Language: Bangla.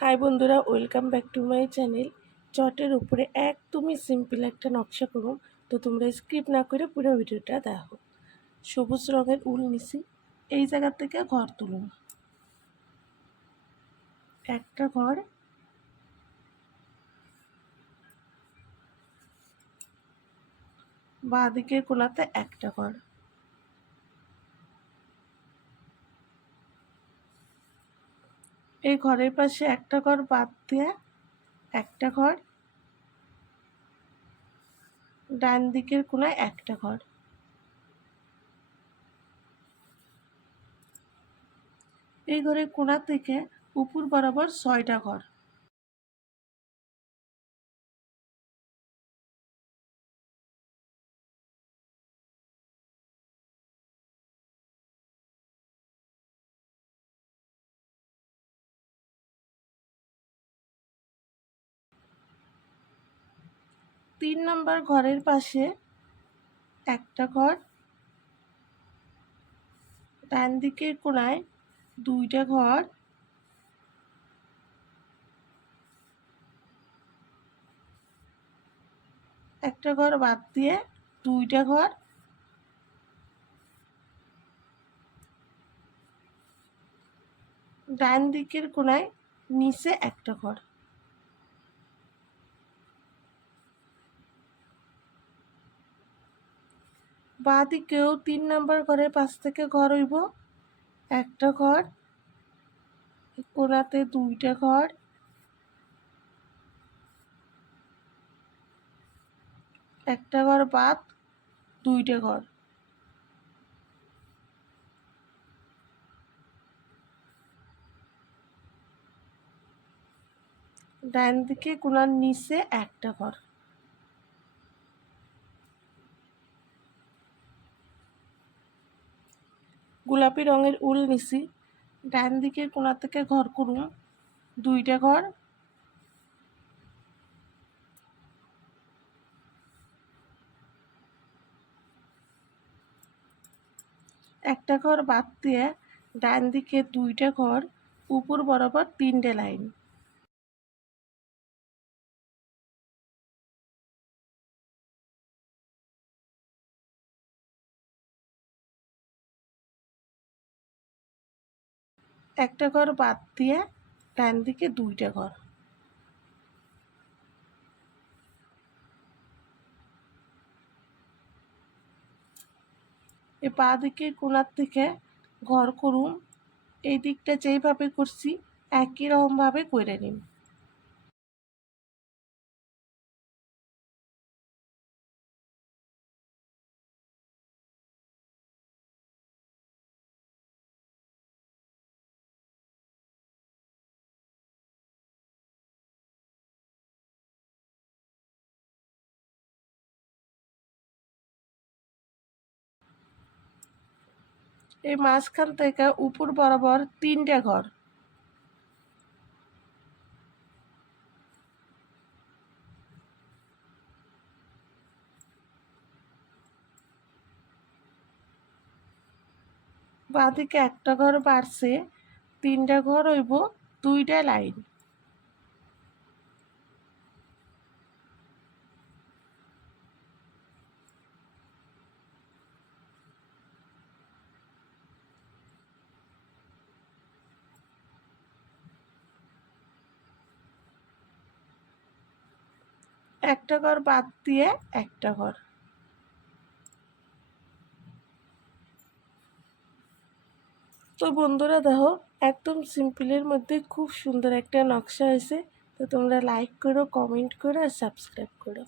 হাই বন্ধুরা, welcome back to my channel. চটের উপরে একদমই সিম্পল একটা নকশা করুন, তো তোমরা স্কিপ না করে পুরো ভিডিওটা দেখো। সবুজ রঙের উল নিছি, এই জায়গা থেকে ঘর তুলুন। একটা ঘর, বাঁ দিকের কোণাতে একটা ঘর, এই ঘরের পাশে একটা ঘর বাদ দিয়ে একটা ঘর, ডান দিকের কোণায় একটা ঘর, এই ঘরের কোণা থেকে উপর বরাবর 6টা ঘর। তিন নম্বর ঘরের পাশে একটা ঘর, ডান দিকের কোণায় 2টা ঘর, একটা ঘর বাদ দিয়ে 2টা ঘর, ডান দিকের কোণায় নিচে একটা ঘর। বাঁ দিকেও 3 নম্বর ঘরের পাশ থেকে ঘর হইব, একটা ঘর, কোণাতে 2টা ঘর, একটা ঘর বাদ 2টা ঘর, ডান দিকে কোণার নিচে একটা ঘর। গোলাপি রঙের উল নিছি, ডান দিকের কোণা থেকে ঘর করুন, 2টা ঘর, একটা ঘর বাদ দিয়ে ডান দিকে 2টা ঘর, উপর বরাবর 3টে লাইন। একটা ঘর বাদ দিয়ে ডান দিকে 2টা ঘর। এই বাঁ দিকের কোণার থেকে ঘর করুন, এই দিকটা যেইভাবে করছি একই রকমভাবে করে নিন। এই মাঝখান থেকে উপর বরাবর 3টে ঘর, বাঁদিকে একটা ঘর বাড়ছে, 3টা ঘর হইব 2টা লাইন। একটা ঘর বাদ দিয়ে একটা ঘর। তো বন্ধুরা দেখো, একদম সিম্পলের মধ্যে খুব সুন্দর একটা নকশা হয়েছে। তো তোমরা লাইক করো, কমেন্ট করো আর সাবস্ক্রাইব করো।